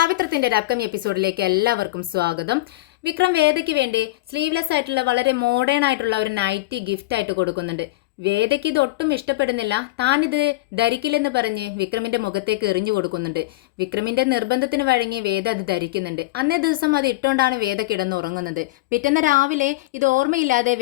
പാവിത്രത്തിന്റെ ഒരു അപ്കമിങ് എപ്പിസോഡിലേക്ക് എല്ലാവർക്കും സ്വാഗതം. വിക്രം വേദയ്ക്ക് വേണ്ടി സ്ലീവ്ലെസ് ആയിട്ടുള്ള വളരെ മോഡേൺ ആയിട്ടുള്ള ഒരു നൈറ്റി ഗിഫ്റ്റ് ആയിട്ട് കൊടുക്കുന്നുണ്ട്. വേദയ്ക്ക് ഇത് ഒട്ടും ഇഷ്ടപ്പെടുന്നില്ല. താനിത് ധരിക്കില്ലെന്ന് പറഞ്ഞ് വിക്രമിന്റെ മുഖത്തേക്ക് എറിഞ്ഞു കൊടുക്കുന്നുണ്ട്. വിക്രമിന്റെ നിർബന്ധത്തിന് വഴങ്ങി വേദ അത് ധരിക്കുന്നുണ്ട്. അന്നേ ദിവസം അത് ഇട്ടുകൊണ്ടാണ് വേദ കിടന്നുറങ്ങുന്നത്. പിറ്റേന്ന് രാവിലെ ഇത് ഓർമ്മയില്ലാതെ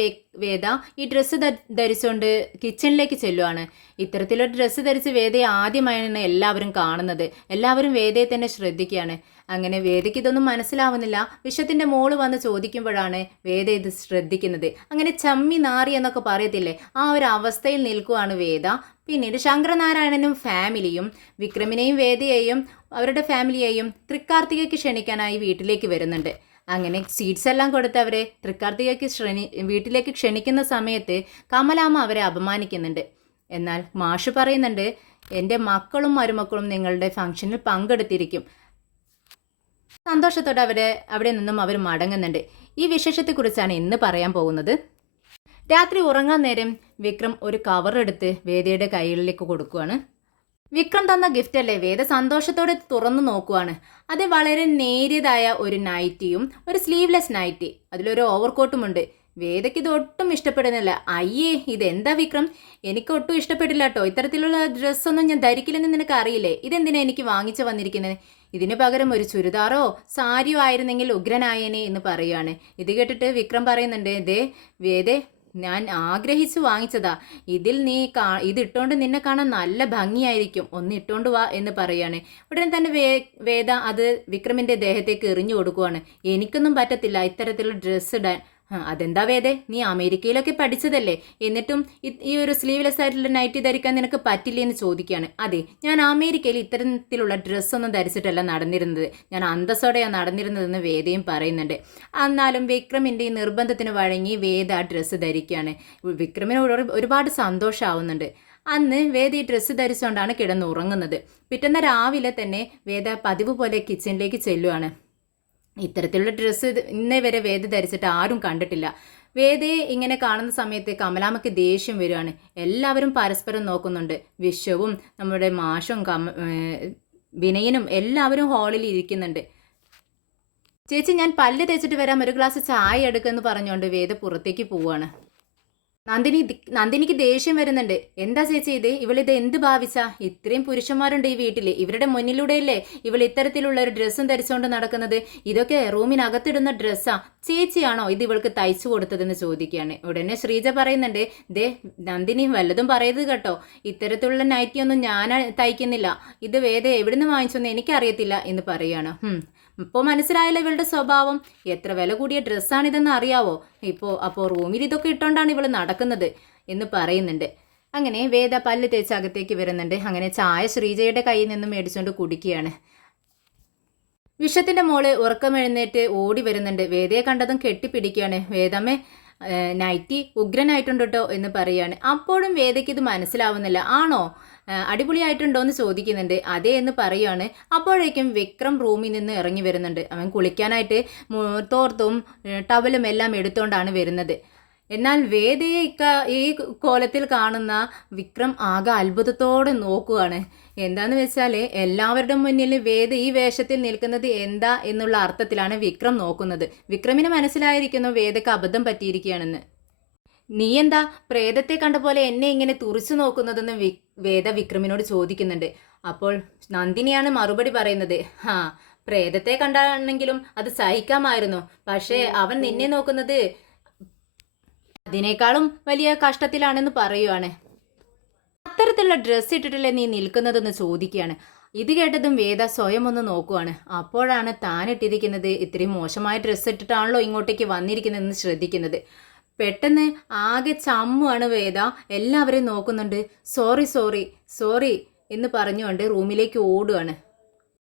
വേദ ഈ ഡ്രസ്സ് ധരിച്ചുകൊണ്ട് കിച്ചണിലേക്ക് ചെല്ലുവാണ്. ഇത്തരത്തിലൊരു ഡ്രസ്സ് ധരിച്ച് വേദയെ ആദ്യമായാണ് എല്ലാവരും കാണുന്നത്. എല്ലാവരും വേദയെ തന്നെ ശ്രദ്ധിക്കുകയാണ്. അങ്ങനെ വേദയ്ക്ക് ഇതൊന്നും മനസ്സിലാവുന്നില്ല. വിശ്വത്തിന്റെ മോള് വന്ന് ചോദിക്കുമ്പോഴാണ് വേദ ഇത് ശ്രദ്ധിക്കുന്നത്. അങ്ങനെ ചമ്മി നാറി എന്നൊക്കെ പറയത്തില്ലേ, ആ ഒരു അവസ്ഥയിൽ നിൽക്കുവാണ് വേദ. പിന്നീട് ശങ്കരനാരായണനും ഫാമിലിയും വിക്രമിനെയും വേദയെയും അവരുടെ ഫാമിലിയെയും തൃക്കാർത്തികയ്ക്ക് ക്ഷണിക്കാനായി വീട്ടിലേക്ക് വരുന്നുണ്ട്. അങ്ങനെ സ്വീറ്റ്സ് എല്ലാം കൊടുത്ത് അവരെ തൃക്കാർത്തികയ്ക്ക് വീട്ടിലേക്ക് ക്ഷണിക്കുന്ന സമയത്ത് കമലാമ്മ അവരെ അപമാനിക്കുന്നുണ്ട്. എന്നാൽ മാഷ് പറയുന്നുണ്ട്, എൻ്റെ മക്കളും മരുമക്കളും നിങ്ങളുടെ ഫംഗ്ഷനിൽ പങ്കെടുത്തിരിക്കും. സന്തോഷത്തോടെ അവിടെ നിന്നും അവർ മടങ്ങുന്നുണ്ട്. ഈ വിശേഷത്തെക്കുറിച്ചാണ് ഇന്ന് പറയാൻ പോകുന്നത്. രാത്രി ഉറങ്ങാൻ നേരം വിക്രം ഒരു കവർ എടുത്ത് വേദയുടെ കൈകളിലേക്ക് കൊടുക്കുകയാണ്. വിക്രം തന്ന ഗിഫ്റ്റ് അല്ലേ? വേദ സന്തോഷത്തോടെ തുറന്നു നോക്കുവാണ്. അത് വളരെ നേരിയതായ ഒരു നൈറ്റിയും ഒരു സ്ലീവ്ലെസ് നൈറ്റി, അതിലൊരു ഓവർകോട്ടുമുണ്ട്. വേദയ്ക്ക് ഇത് ഒട്ടും ഇഷ്ടപ്പെടുന്നില്ല. അയ്യേ, ഇതെന്താ വിക്രം, എനിക്ക് ഒട്ടും ഇഷ്ടപ്പെട്ടില്ല കേട്ടോ. ഇത്തരത്തിലുള്ള ഡ്രസ്സൊന്നും ഞാൻ ധരിക്കില്ലെന്ന് നിനക്ക് അറിയില്ലേ? ഇതെന്തിനാ എനിക്ക് വാങ്ങിച്ചു വന്നിരിക്കുന്നത്? ഇതിന് പകരം ഒരു ചുരിദാറോ സാരിയോ ആയിരുന്നെങ്കിൽ ഉഗ്രനായേനെ എന്ന് പറയുകയാണ്. ഇത് കേട്ടിട്ട് വിക്രം പറയുന്നുണ്ട്, വേദേ, ഞാൻ ആഗ്രഹിച്ചു വാങ്ങിച്ചതാ. ഇതിട്ടോണ്ട് നിന്നെ കാണാൻ നല്ല ഭംഗിയായിരിക്കും, ഒന്ന് ഇട്ടോണ്ട് വാ എന്ന് പറയാണ്. ഉടനെ തന്നെ വേദ അത് വിക്രമിന്റെ ദേഹത്തേക്ക് എറിഞ്ഞു കൊടുക്കുവാണ്. എനിക്കൊന്നും പറ്റത്തില്ല ഇത്തരത്തിലുള്ള ഡ്രസ്സ് ഇടാൻ. അതെന്താ വേദേ, നീ അമേരിക്കയിലൊക്കെ പഠിച്ചതല്ലേ, എന്നിട്ടും ഈ ഒരു സ്ലീവ്ലെസ് ആയിട്ടുള്ള നൈറ്റി ധരിക്കാൻ നിനക്ക് പറ്റില്ലേ എന്ന് ചോദിക്കുകയാണ്. അതെ, ഞാൻ അമേരിക്കയിൽ ഇത്തരത്തിലുള്ള ഡ്രസ്സൊന്നും ധരിച്ചിട്ടല്ല നടന്നിരുന്നത്, ഞാൻ അന്തസ്സോടെയാണ് നടന്നിരുന്നതെന്ന് വേദയും പറയുന്നുണ്ട്. എന്നാലും വിക്രമിൻ്റെ ഈ നിർബന്ധത്തിന് വഴങ്ങി വേദ ആ ഡ്രസ്സ് ധരിക്കുകയാണ്. വിക്രമിന് ഒരുപാട് സന്തോഷമാവുന്നുണ്ട്. അന്ന് വേദ ഈ ഡ്രസ്സ് ധരിച്ചുകൊണ്ടാണ് കിടന്നുറങ്ങുന്നത്. പിറ്റേന്ന് രാവിലെ തന്നെ വേദ പതിവ് പോലെ കിച്ചണിലേക്ക് ചെല്ലുവാണ്. ഇത്തരത്തിലുള്ള ഡ്രസ്സ് ഇന്നേ വരെ വേദ ധരിച്ചിട്ട് ആരും കണ്ടിട്ടില്ല. വേദയെ ഇങ്ങനെ കാണുന്ന സമയത്ത് കമലാമ്മയ്ക്ക് ദേഷ്യം വരുവാണ്. എല്ലാവരും പരസ്പരം നോക്കുന്നുണ്ട്. വിശ്വവും നമ്മുടെ മാഷും വിനയനും എല്ലാവരും ഹാളിൽ ഇരിക്കുന്നുണ്ട്. ചേച്ചി, ഞാൻ പല്ല് തേച്ചിട്ട് വരാം, ഒരു ഗ്ലാസ് ചായ എടുക്കുമെന്ന് പറഞ്ഞുകൊണ്ട് വേദ പുറത്തേക്ക് പോവാണ്. നന്ദിനിക്ക് ദേഷ്യം വരുന്നുണ്ട്. എന്താ ചേച്ചി ഇത്? ഇവളിത് എന്ത് ഭാവിച്ചാ? ഇത്രയും പുരുഷന്മാരുണ്ട് ഈ വീട്ടിൽ, ഇവരുടെ മുന്നിലൂടെയല്ലേ ഇവൾ ഇത്തരത്തിലുള്ള ഒരു ഡ്രസ്സും ധരിച്ചുകൊണ്ട് നടക്കുന്നത്? ഇതൊക്കെ റൂമിനകത്തിടുന്ന ഡ്രസ്സാ. ചേച്ചിയാണോ ഇത് ഇവൾക്ക് തയ്ച്ചു കൊടുത്തതെന്ന് ചോദിക്കുകയാണ്. ഉടനെ ശ്രീജ പറയുന്നുണ്ട്, നന്ദിനി വല്ലതും പറയരുത് കേട്ടോ, ഇത്തരത്തിലുള്ള നൈറ്റിയൊന്നും ഞാൻ തയ്ക്കുന്നില്ല, ഇത് വേദ എവിടുന്ന് വാങ്ങിച്ചൊന്നും എനിക്കറിയത്തില്ല എന്ന് പറയുകയാണ്. ഇപ്പോൾ മനസ്സിലായല്ലോ ഇവളുടെ സ്വഭാവം, എത്ര വില കൂടിയ ഡ്രസ്സാണിതെന്ന് അറിയാവോ? അപ്പോൾ റൂമിൽ ഇതൊക്കെ ഇട്ടുകൊണ്ടാണ് ഇവൾ നടക്കുന്നത് എന്ന് പറയുന്നുണ്ട്. അങ്ങനെ വേദ പല്ല് തേച്ച് അകത്തേക്ക് വരുന്നുണ്ട്. അങ്ങനെ ചായ ശ്രീജയുടെ കയ്യിൽ നിന്നും മേടിച്ചുകൊണ്ട് കുടിക്കുകയാണ്. വിശ്വത്തിൻ്റെ മോള് ഉറക്കമെഴുന്നേറ്റ് ഓടി വരുന്നുണ്ട്. വേദയെ കണ്ടതും കെട്ടിപ്പിടിക്കുകയാണ്. വേദമ്മേ, നൈറ്റി ഉഗ്രനായിട്ടുണ്ട് കേട്ടോ എന്ന് പറയുകയാണ്. അപ്പോഴും വേദയ്ക്ക് ഇത് മനസ്സിലാവുന്നില്ല. ആണോ, അടിപൊളിയായിട്ടുണ്ടോ എന്ന് ചോദിക്കുന്നുണ്ട്. അതേ എന്ന് പറയുകയാണ്. അപ്പോഴേക്കും വിക്രം റൂമിൽ നിന്ന് ഇറങ്ങി വരുന്നുണ്ട്. അവൻ കുളിക്കാനായിട്ട് തോർത്തും ടവലും എല്ലാം എടുത്തുകൊണ്ടാണ് വരുന്നത്. എന്നാൽ വേദയെ ഈ കോലത്തിൽ കാണുന്ന വിക്രം ആകെ അത്ഭുതത്തോടെ നോക്കുകയാണ്. എന്താന്ന് വെച്ചാൽ എല്ലാവരുടെ മുന്നിൽ വേദ ഈ വേഷത്തിൽ നിൽക്കുന്നത് എന്താ എന്നുള്ള അർത്ഥത്തിലാണ് വിക്രം നോക്കുന്നത്. വിക്രമിന് മനസ്സിലായിരിക്കുന്നു വേദയ്ക്ക് അബദ്ധം പറ്റിയിരിക്കുകയാണെന്ന്. നീ എന്താ പ്രേതത്തെ കണ്ട പോലെ എന്നെ ഇങ്ങനെ തുറിച്ചു നോക്കുന്നതെന്ന് വേദ വിക്രമിനോട് ചോദിക്കുന്നുണ്ട്. അപ്പോൾ നന്ദിനിയാണ് മറുപടി പറയുന്നത്, പ്രേതത്തെ കണ്ടാണെങ്കിലും അത് സഹിക്കാമായിരുന്നു, പക്ഷേ അവൻ നിന്നെ നോക്കുന്നത് അതിനേക്കാളും വലിയ കഷ്ടത്തിലാണെന്ന് പറയുവാണ്. അത്തരത്തിലുള്ള ഡ്രസ്സ് ഇട്ടിട്ടല്ലേ നീ നിൽക്കുന്നതെന്ന് ചോദിക്കുകയാണ്. ഇത് കേട്ടതും വേദ സ്വയം ഒന്ന് നോക്കുവാണ്. അപ്പോഴാണ് താൻ ഇട്ടിരിക്കുന്നത് ഇത്രയും മോശമായ ഡ്രസ്സ് ഇട്ടിട്ടാണല്ലോ ഇങ്ങോട്ടേക്ക് വന്നിരിക്കുന്നതെന്ന് ശ്രദ്ധിക്കുന്നത്. പെട്ടെന്ന് ആകെ ചമ്മുവാണ് വേദ. എല്ലാവരെയും നോക്കുന്നുണ്ട്. സോറി എന്ന് പറഞ്ഞുകൊണ്ട് റൂമിലേക്ക് ഓടുകയാണ്.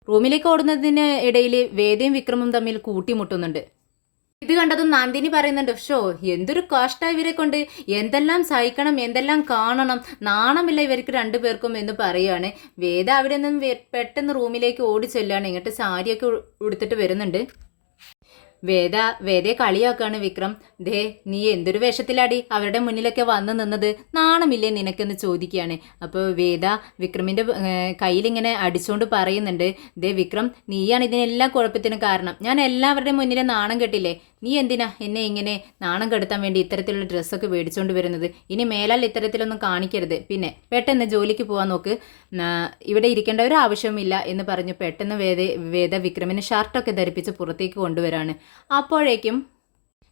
റൂമിലേക്ക് ഓടുന്നതിന് ഇടയിൽ വേദയും വിക്രമും തമ്മിൽ കൂട്ടിമുട്ടുന്നുണ്ട്. ഇത് കണ്ടതും നന്ദിനി പറയുന്നുണ്ട്, എന്തൊരു കഷ്ടം ഇവരെ കൊണ്ട്, എന്തെല്ലാം സഹിക്കണം, എന്തെല്ലാം കാണണം, നാണമില്ല ഇവർക്ക് രണ്ടുപേർക്കും എന്ന് പറയുകയാണ്. വേദ അവിടെ നിന്നും പെട്ടെന്ന് റൂമിലേക്ക് ഓടി ചെല്ലുകയാണ്. ഇങ്ങോട്ട് സാരിയൊക്കെ ഉടുത്തിട്ട് വരുന്നുണ്ട്. വേദയെ കളിയാക്കാണ് വിക്രം. ദേ നീ എന്തൊരു വേഷത്തിലാടി അവരുടെ മുന്നിലൊക്കെ വന്നു നിന്നത്, നാണമില്ലേ നിനക്കെന്ന് ചോദിക്കുകയാണ്. അപ്പോൾ വേദ വിക്രമിൻ്റെ കയ്യിലിങ്ങനെ അടിച്ചുകൊണ്ട് പറയുന്നുണ്ട്, ദേ വിക്രം, നീയാണ് ഇതിനെല്ലാം കുഴപ്പത്തിനും കാരണം. ഞാൻ എല്ലാവരുടെയും മുന്നിലെ നാണം കെട്ടില്ലേ, നീ എന്തിനാ എന്നെ ഇങ്ങനെ നാണം കെടുത്താൻ വേണ്ടി ഇത്തരത്തിലുള്ള ഡ്രസ്സൊക്കെ മേടിച്ചുകൊണ്ട് വരുന്നത്? ഇനി മേലാൽ ഇത്തരത്തിലൊന്നും കാണിക്കരുത്. പിന്നെ പെട്ടെന്ന് ജോലിക്ക് പോകാൻ നോക്ക്, ഇവിടെ ഇരിക്കേണ്ട ഒരു ആവശ്യവുമില്ല എന്ന് പറഞ്ഞു പെട്ടെന്ന് വേദ വിക്രമിന് ഷർട്ടൊക്കെ ധരിപ്പിച്ച് പുറത്തേക്ക് കൊണ്ടുവരാണ്. അപ്പോഴേക്കും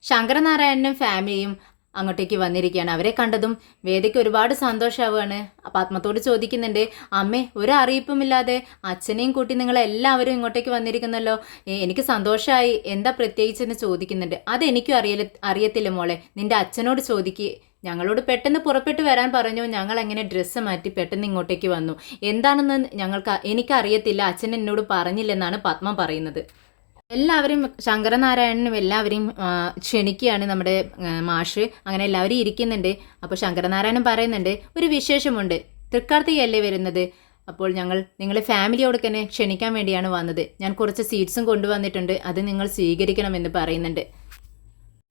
ശങ്കരനാരായണനും ഫാമിലിയും അങ്ങോട്ടേക്ക് വന്നിരിക്കുകയാണ്. അവരെ കണ്ടതും വേദയ്ക്ക് ഒരുപാട് സന്തോഷമാവുകയാണ്. പത്മത്തോട് ചോദിക്കുന്നുണ്ട്, അമ്മേ ഒരു അറിയിപ്പുമില്ലാതെ അച്ഛനെയും കൂട്ടി നിങ്ങളെല്ലാവരും ഇങ്ങോട്ടേക്ക് വന്നിരിക്കുന്നല്ലോ, എനിക്ക് സന്തോഷമായി, എന്താ പ്രത്യേകിച്ചെന്ന് ചോദിക്കുന്നുണ്ട്. അതെനിക്കും അറിയത്തില്ല മോളെ, നിന്റെ അച്ഛനോട് ചോദിക്ക്. ഞങ്ങളോട് പെട്ടെന്ന് പുറപ്പെട്ടു വരാൻ പറഞ്ഞു, ഞങ്ങൾ അങ്ങനെ ഡ്രസ്സ് മാറ്റി പെട്ടെന്ന് ഇങ്ങോട്ടേക്ക് വന്നു. എന്താണെന്ന് എനിക്കറിയത്തില്ല, അച്ഛൻ എന്നോട് പറഞ്ഞില്ലെന്നാണ് പത്മ പറയുന്നത്. എല്ലാവരും ശങ്കരനാരായണനും എല്ലാവരെയും ക്ഷണിക്കുകയാണ് നമ്മുടെ മാഷ്. അങ്ങനെ എല്ലാവരും ഇരിക്കുന്നുണ്ട്. അപ്പോൾ ശങ്കരനാരായണൻ പറയുന്നുണ്ട്, ഒരു വിശേഷമുണ്ട്, തൃക്കാർത്തികയല്ലേ വരുന്നത്, അപ്പോൾ ഞങ്ങൾ നിങ്ങളെ ഫാമിലിയോട് തന്നെ ക്ഷണിക്കാൻ വേണ്ടിയാണ് വന്നത്. ഞാൻ കുറച്ച് സ്വീറ്റ്സും കൊണ്ടുവന്നിട്ടുണ്ട്, അത് നിങ്ങൾ സ്വീകരിക്കണമെന്ന് പറയുന്നുണ്ട്.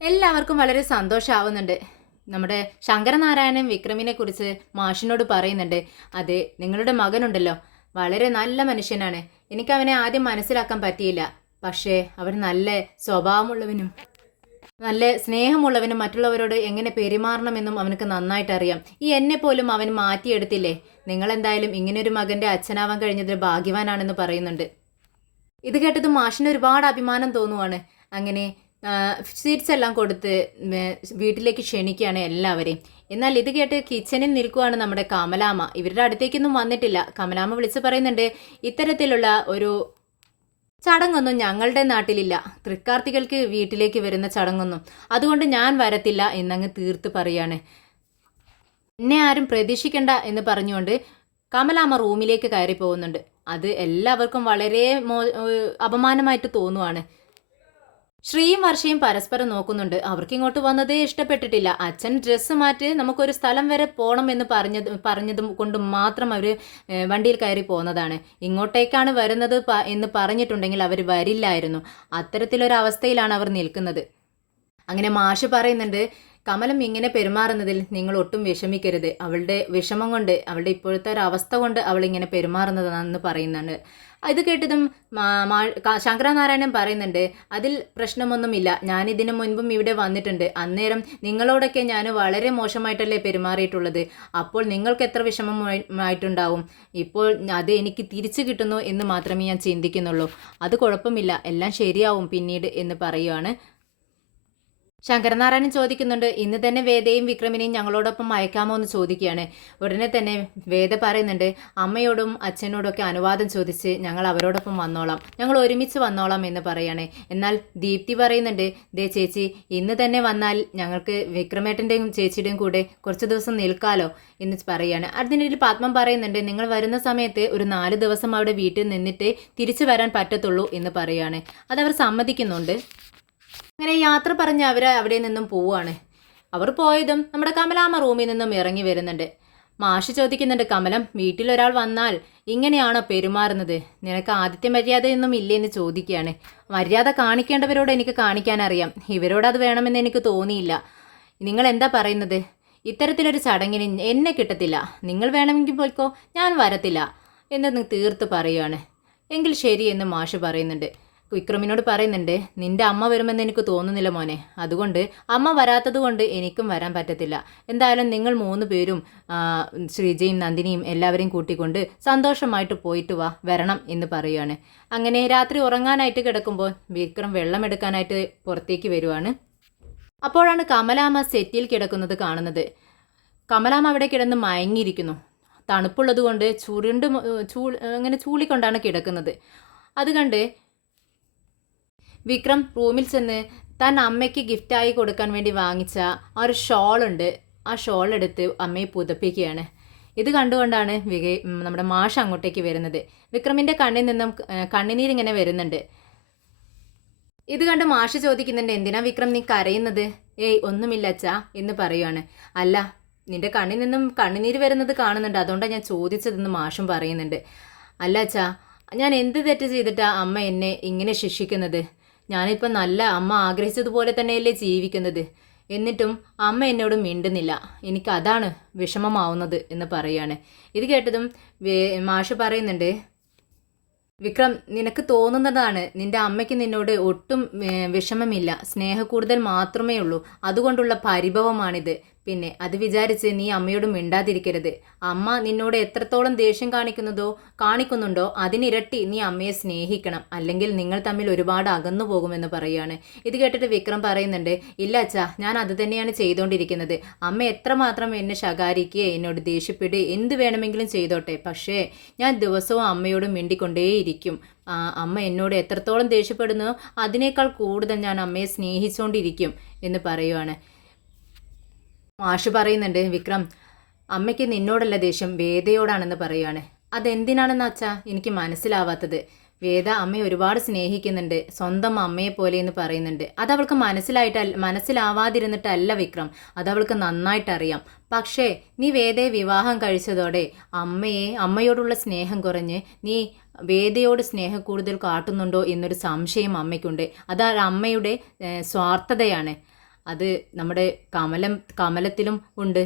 എല്ലാവർക്കും വളരെ സന്തോഷമാവുന്നുണ്ട്. നമ്മുടെ ശങ്കരനാരായണൻ വിക്രമിനെ കുറിച്ച് മാഷിനോട് പറയുന്നുണ്ട്, അതെ നിങ്ങളുടെ മകനുണ്ടല്ലോ വളരെ നല്ല മനുഷ്യനാണ്, എനിക്കവനെ ആദ്യം മനസ്സിലാക്കാൻ പറ്റിയില്ല, പക്ഷേ അവൻ നല്ല സ്വഭാവമുള്ളവനും നല്ല സ്നേഹമുള്ളവനും മറ്റുള്ളവരോട് എങ്ങനെ പെരുമാറണമെന്നും അവനക്ക് നന്നായിട്ട് അറിയാം. ഈ എന്നെ പോലും അവൻ മാറ്റിയെടുത്തില്ലേ. നിങ്ങളെന്തായാലും ഇങ്ങനൊരു മകൻ്റെ അച്ഛനാവാൻ കഴിഞ്ഞതിൽ ഭാഗ്യവാനാണെന്ന് പറയുന്നുണ്ട്. ഇത് കേട്ടത് മാഷിന് ഒരുപാട് അഭിമാനം തോന്നുവാണ്. അങ്ങനെ സ്വീറ്റ്സ് എല്ലാം കൊടുത്ത് വീട്ടിലേക്ക് ക്ഷണിക്കുകയാണ് എല്ലാവരെയും. എന്നാൽ ഇത് കേട്ട് കിച്ചണിൽ നിൽക്കുവാണ് നമ്മുടെ കമലാമ്മ. ഇവരുടെ അടുത്തേക്കൊന്നും വന്നിട്ടില്ല. കമലാമ്മ വിളിച്ച് പറയുന്നുണ്ട്, ഇത്തരത്തിലുള്ള ഒരു ചടങ്ങൊന്നും ഞങ്ങളുടെ നാട്ടിലില്ല, തൃക്കാർത്തികൾക്ക് വീട്ടിലേക്ക് വരുന്ന ചടങ്ങൊന്നും, അതുകൊണ്ട് ഞാൻ വരത്തില്ല എന്നങ്ങ് തീർത്ത് പറയാണ്. എന്നെ ആരും പ്രതീക്ഷിക്കണ്ട എന്ന് പറഞ്ഞുകൊണ്ട് കമലാമ്മ റൂമിലേക്ക് കയറി പോകുന്നുണ്ട്. അത് എല്ലാവർക്കും വളരെ അപമാനമായിട്ട് തോന്നുവാണ്. ശ്രീയും വർഷയും പരസ്പരം നോക്കുന്നുണ്ട്. അവർക്ക് ഇങ്ങോട്ട് വന്നതേ ഇഷ്ടപ്പെട്ടിട്ടില്ല. അച്ഛൻ ഡ്രസ്സ് മാറ്റി നമുക്കൊരു സ്ഥലം വരെ പോകണം എന്ന് പറഞ്ഞതും കൊണ്ട് മാത്രം അവർ വണ്ടിയിൽ കയറി പോകുന്നതാണ്. ഇങ്ങോട്ടേക്കാണ് വരുന്നത് എന്ന് പറഞ്ഞിട്ടുണ്ടെങ്കിൽ അവർ വരില്ലായിരുന്നു. അത്തരത്തിലൊരവസ്ഥയിലാണ് അവർ നിൽക്കുന്നത്. അങ്ങനെ മാഷ് പറയുന്നുണ്ട്, കമലം ഇങ്ങനെ പെരുമാറുന്നതിൽ നിങ്ങൾ ഒട്ടും വിഷമിക്കരുത്. അവളുടെ വിഷമം കൊണ്ട്, അവളുടെ ഇപ്പോഴത്തെ ഒരു അവസ്ഥ കൊണ്ട് അവൾ ഇങ്ങനെ പെരുമാറുന്നതാണെന്ന് പറയുന്നുണ്ട്. ഇത് കേട്ടതും ശങ്കരനാരായണൻ പറയുന്നുണ്ട്, അതിൽ പ്രശ്നമൊന്നുമില്ല, ഞാനിതിനു മുൻപും ഇവിടെ വന്നിട്ടുണ്ട്, അന്നേരം നിങ്ങളോടൊക്കെ ഞാൻ വളരെ മോശമായിട്ടല്ലേ പെരുമാറിയിട്ടുള്ളത്. അപ്പോൾ നിങ്ങൾക്ക് എത്ര വിഷമമായിട്ടുണ്ടാവും. ഇപ്പോൾ അത് എനിക്ക് തിരിച്ചു കിട്ടുന്നു എന്ന് മാത്രമേ ഞാൻ ചിന്തിക്കുന്നുള്ളൂ. അത് കുഴപ്പമില്ല, എല്ലാം ശരിയാവും പിന്നീട് എന്ന് പറയുവാണ്. ശങ്കരനാരായണൻ ചോദിക്കുന്നുണ്ട്, ഇന്ന് തന്നെ വേദയും വിക്രമിനെയും ഞങ്ങളോടൊപ്പം അയക്കാമോ എന്ന് ചോദിക്കുകയാണ്. ഉടനെ തന്നെ വേദ പറയുന്നുണ്ട്, അമ്മയോടും അച്ഛനോടൊക്കെ അനുവാദം ചോദിച്ച് ഞങ്ങൾ അവരോടൊപ്പം വന്നോളാം, ഞങ്ങൾ ഒരുമിച്ച് വന്നോളാം എന്ന് പറയാണ്. എന്നാൽ ദീപ്തി പറയുന്നുണ്ട്, ദേ ചേച്ചി, ഇന്ന് തന്നെ വന്നാൽ ഞങ്ങൾക്ക് വിക്രമേട്ടൻ്റെയും ചേച്ചിയുടെയും കൂടെ കുറച്ച് ദിവസം നിൽക്കാലോ എന്ന് പറയാണ്. അതിനിടയിൽ പത്മം പറയുന്നുണ്ട്, നിങ്ങൾ വരുന്ന സമയത്ത് ഒരു 4 ദിവസം അവിടെ വീട്ടിൽ നിന്നിട്ട് തിരിച്ചു വരാൻ പറ്റത്തുള്ളൂ എന്ന് പറയാണ്. അതവർ സമ്മതിക്കുന്നുണ്ട്. അങ്ങനെ യാത്ര പറഞ്ഞ് അവർ അവിടെ നിന്നും പോവുകയാണ്. അവർ പോയതും നമ്മുടെ കമലാമ്മ റൂമിൽ നിന്നും ഇറങ്ങി വരുന്നുണ്ട്. മാഷ് ചോദിക്കുന്നുണ്ട്, കമലം, വീട്ടിലൊരാൾ വന്നാൽ ഇങ്ങനെയാണോ പെരുമാറുന്നത്? നിനക്ക് ആദിത്യ മര്യാദയൊന്നും ഇല്ലേന്ന് ചോദിക്കുകയാണ്. മര്യാദ കാണിക്കേണ്ടവരോട് എനിക്ക് കാണിക്കാനറിയാം, ഇവരോടത് വേണമെന്ന് എനിക്ക് തോന്നിയില്ല. നിങ്ങൾ എന്താ പറയുന്നത്? ഇത്തരത്തിലൊരു ചടങ്ങിന് എന്നെ കിട്ടത്തില്ല, നിങ്ങൾ വേണമെങ്കിൽ പോയിക്കോ, ഞാൻ വരത്തില്ല എന്ന് തീർത്ത് പറയുകയാണ്. എങ്കിൽ ശരി എന്ന് മാഷ് പറയുന്നുണ്ട്. വിക്രമിനോട് പറയുന്നുണ്ട്, നിന്റെ അമ്മ വരുമെന്ന് എനിക്ക് തോന്നുന്നില്ല മോനെ, അതുകൊണ്ട് അമ്മ വരാത്തത് കൊണ്ട് എനിക്കും വരാൻ പറ്റത്തില്ല. എന്തായാലും നിങ്ങൾ 3 പേരും ശ്രീജയും നന്ദിനിയും എല്ലാവരെയും കൂട്ടിക്കൊണ്ട് സന്തോഷമായിട്ട് പോയിട്ട് വരണം എന്ന് പറയുകയാണ്. അങ്ങനെ രാത്രി ഉറങ്ങാനായിട്ട് കിടക്കുമ്പോൾ വിക്രം വെള്ളമെടുക്കാനായിട്ട് പുറത്തേക്ക് വരുവാണ്. അപ്പോഴാണ് കമലാമ്മ സെറ്റിൽ കിടക്കുന്നത് കാണുന്നത്. കമലാമ്മ അവിടെ കിടന്ന് മയങ്ങിയിരിക്കുന്നു. തണുപ്പുള്ളത് കൊണ്ട് അങ്ങനെ ചൂളിക്കൊണ്ടാണ് കിടക്കുന്നത്. അത് കണ്ട് വിക്രം റൂമിൽ ചെന്ന് താൻ അമ്മയ്ക്ക് ഗിഫ്റ്റായി കൊടുക്കാൻ വേണ്ടി വാങ്ങിച്ച ആ ഒരു ഷോളുണ്ട്, ആ ഷോൾ എടുത്ത് അമ്മയെ പുതപ്പിക്കുകയാണ്. ഇത് കണ്ടുകൊണ്ടാണ് നമ്മുടെ മാഷ് അങ്ങോട്ടേക്ക് വരുന്നത്. വിക്രമിൻ്റെ കണ്ണിൽ നിന്നും കണ്ണുനീരിങ്ങനെ വരുന്നുണ്ട്. ഇത് കണ്ട് മാഷ് ചോദിക്കുന്നുണ്ട്, എന്തിനാ വിക്രം നീ കരയുന്നത്? ഏയ് ഒന്നുമില്ല അച്ഛാ എന്ന് പറയുവാണ്. അല്ല, നിന്റെ കണ്ണിൽ നിന്നും കണ്ണുനീര് വരുന്നത് കാണുന്നുണ്ട്, അതുകൊണ്ടാണ് ഞാൻ ചോദിച്ചതെന്ന് മാഷും പറയുന്നുണ്ട്. അല്ല അച്ഛാ, ഞാൻ എന്ത് തെറ്റ് ചെയ്തിട്ടാ അമ്മ എന്നെ ഇങ്ങനെ ശിക്ഷിക്കുന്നത്? ഞാനിപ്പോൾ നല്ല അമ്മ ആഗ്രഹിച്ചതുപോലെ തന്നെയല്ലേ ജീവിക്കുന്നത്. എന്നിട്ടും അമ്മ എന്നോട് മിണ്ടുന്നില്ല. എനിക്കതാണ് വിഷമമാവുന്നത് എന്ന് പറയാണ്. ഇത് കേട്ടതും മാഷ് പറയുന്നുണ്ട്, വിക്രം, നിനക്ക് തോന്നുന്നതാണ്. നിന്റെ അമ്മയ്ക്ക് നിന്നോട് ഒട്ടും വിഷമമില്ല, സ്നേഹക്കൂടുതൽ മാത്രമേ ഉള്ളൂ. അതുകൊണ്ടുള്ള പരിഭവമാണിത്. പിന്നെ അത് വിചാരിച്ച് നീ അമ്മയോട് മിണ്ടാതിരിക്കരുത്. അമ്മ നിന്നോട് എത്രത്തോളം ദേഷ്യം കാണിക്കുന്നുണ്ടോ അതിനിരട്ടി നീ അമ്മയെ സ്നേഹിക്കണം. അല്ലെങ്കിൽ നിങ്ങൾ തമ്മിൽ ഒരുപാട് അകന്നു പോകുമെന്ന് പറയാണ്. ഇത് കേട്ടിട്ട് വിക്രം പറയുന്നുണ്ട്, ഇല്ല അച്ഛാ, ഞാൻ അത് തന്നെയാണ് ചെയ്തുകൊണ്ടിരിക്കുന്നത്. അമ്മ എത്രമാത്രം എന്നെ ശകാരിക്കുകയോ എന്നോട് ദേഷ്യപ്പെടുകയോ എന്ത് വേണമെങ്കിലും ചെയ്തോട്ടെ, പക്ഷേ ഞാൻ ദിവസവും അമ്മയോട് മിണ്ടിക്കൊണ്ടേയിരിക്കും. അമ്മ എന്നോട് എത്രത്തോളം ദേഷ്യപ്പെടുന്നോ അതിനേക്കാൾ കൂടുതൽ ഞാൻ അമ്മയെ സ്നേഹിച്ചുകൊണ്ടിരിക്കും എന്ന് പറയുവാണ്. മാഷ് പറയുന്നുണ്ട്, വിക്രം, അമ്മയ്ക്ക് നിന്നോടല്ല ദേഷ്യം, വേദയോടാണെന്ന് പറയുവാണ്. അതെന്തിനാണെന്ന് അച്ഛാ എനിക്ക് മനസ്സിലാവാത്തത്. വേദ അമ്മയെ ഒരുപാട് സ്നേഹിക്കുന്നുണ്ട്, സ്വന്തം അമ്മയെ പോലെ എന്ന് പറയുന്നുണ്ട്. അതവൾക്ക് മനസ്സിലാവാതിരുന്നിട്ടല്ല വിക്രം, അതവൾക്ക് നന്നായിട്ടറിയാം. പക്ഷേ നീ വേദയെ വിവാഹം കഴിച്ചതോടെ അമ്മയോടുള്ള സ്നേഹം കുറഞ്ഞ് നീ വേദയോട് സ്നേഹം കൂടുതൽ കാട്ടുന്നുണ്ടോ എന്നൊരു സംശയം അമ്മയ്ക്കുണ്ട്. അത് അമ്മയുടെ സ്വാർത്ഥതയാണ്. അത് നമ്മുടെ കമലത്തിലും ഉണ്ട്.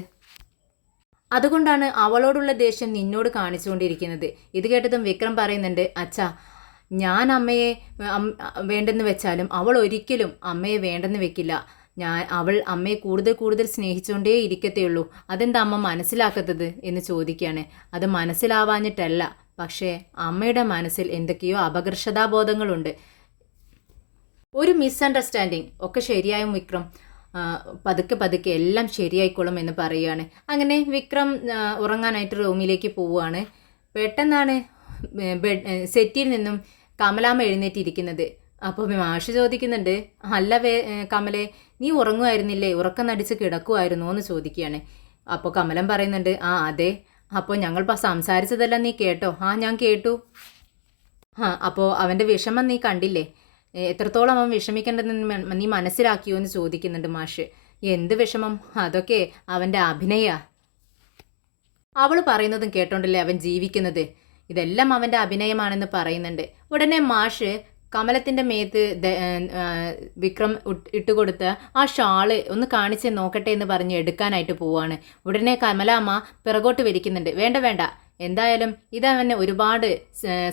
അതുകൊണ്ടാണ് അവളോടുള്ള ദേഷ്യം നിന്നോട് കാണിച്ചുകൊണ്ടിരിക്കുന്നത്. ഇത് കേട്ടതും വിക്രം പറയുന്നുണ്ട്, അച്ഛാ, ഞാൻ അമ്മയെ വേണ്ടെന്ന് വെച്ചാലും അവൾ ഒരിക്കലും അമ്മയെ വേണ്ടെന്ന് വെക്കില്ല. അവൾ അമ്മയെ കൂടുതൽ സ്നേഹിച്ചുകൊണ്ടേ ഇരിക്കത്തേയുള്ളൂ. അതെന്താ അമ്മ മനസ്സിലാക്കാത്തത് എന്ന് ചോദിക്കുകയാണ്. അത് മനസ്സിലാവാഞ്ഞിട്ടല്ല, പക്ഷേ അമ്മയുടെ മനസ്സിൽ എന്തൊക്കെയോ അപകർഷതാബോധങ്ങളുണ്ട്. ഒരു മിസ്അണ്ടർസ്റ്റാൻഡിങ് ഒക്കെ ശരിയായും വിക്രം, പതുക്കെ എല്ലാം ശരിയായിക്കോളും എന്ന് പറയുകയാണ്. അങ്ങനെ വിക്രം ഉറങ്ങാനായിട്ട് റൂമിലേക്ക് പോവുകയാണ്. പെട്ടെന്നാണ് സെറ്റിൽ നിന്നും കമലാമ്മ എഴുന്നേറ്റിരിക്കുന്നത്. അപ്പോൾ മാഷ് ചോദിക്കുന്നുണ്ട്, അല്ല കമലെ, നീ ഉറങ്ങുമായിരുന്നില്ലേ, ഉറക്കം നടിച്ച് കിടക്കുമായിരുന്നോ എന്ന് ചോദിക്കുകയാണ്. അപ്പോൾ കമലം പറയുന്നുണ്ട്, അതെ. അപ്പോൾ ഞങ്ങൾ സംസാരിച്ചതെല്ലാം നീ കേട്ടോ? ഞാൻ കേട്ടു. അപ്പോൾ അവൻ്റെ വിഷമം നീ കണ്ടില്ലേ? എത്രത്തോളം അവൻ വിഷമിക്കേണ്ടതെന്ന് നീ മനസ്സിലാക്കിയോ എന്ന് ചോദിക്കുന്നുണ്ട് മാഷ്. എന്ത് വിഷമം? അതൊക്കെ അവൻ്റെ അഭിനയ. അവൾ പറയുന്നതും കേട്ടോണ്ടല്ലേ അവൻ ജീവിക്കുന്നത്. ഇതെല്ലാം അവൻ്റെ അഭിനയമാണെന്ന് പറയുന്നുണ്ട്. ഉടനെ മാഷ് കമലത്തിൻ്റെ മേത്ത് വിക്രം ഇട്ടുകൊടുത്ത ആ ഷാള് ഒന്ന് കാണിച്ച് നോക്കട്ടെ എന്ന് പറഞ്ഞ് എടുക്കാനായിട്ട് പോവാണ്. ഉടനെ കമലാമ്മ പിറകോട്ട് വലിക്കുന്നുണ്ട്. വേണ്ട, എന്തായാലും ഇതവനെ ഒരുപാട്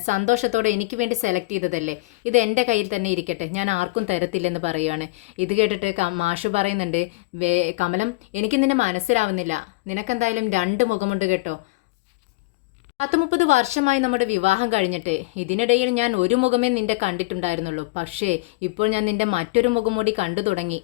സന്തോഷത്തോടെ എനിക്ക് വേണ്ടി സെലക്ട് ചെയ്തതല്ലേ, ഇത് എൻ്റെ കയ്യിൽ തന്നെ ഇരിക്കട്ടെ, ഞാൻ ആർക്കും തരത്തില്ലെന്ന് പറയുകയാണ്. ഇത് കേട്ടിട്ട് മാഷ് പറയുന്നുണ്ട്, കമലം, എനിക്ക് നിന്നെ മനസ്സിലാവുന്നില്ല. നിനക്കെന്തായാലും 2 മുഖമുണ്ട് കേട്ടോ. 30 വർഷമായി നമ്മുടെ വിവാഹം കഴിഞ്ഞിട്ട് ഇതിനിടയിൽ ഞാൻ ഒരു മുഖമേ നിന്റെ കണ്ടിട്ടുണ്ടായിരുന്നുള്ളൂ. പക്ഷേ ഇപ്പോൾ ഞാൻ നിന്റെ മറ്റൊരു മുഖം കൂടി കണ്ടു തുടങ്ങി.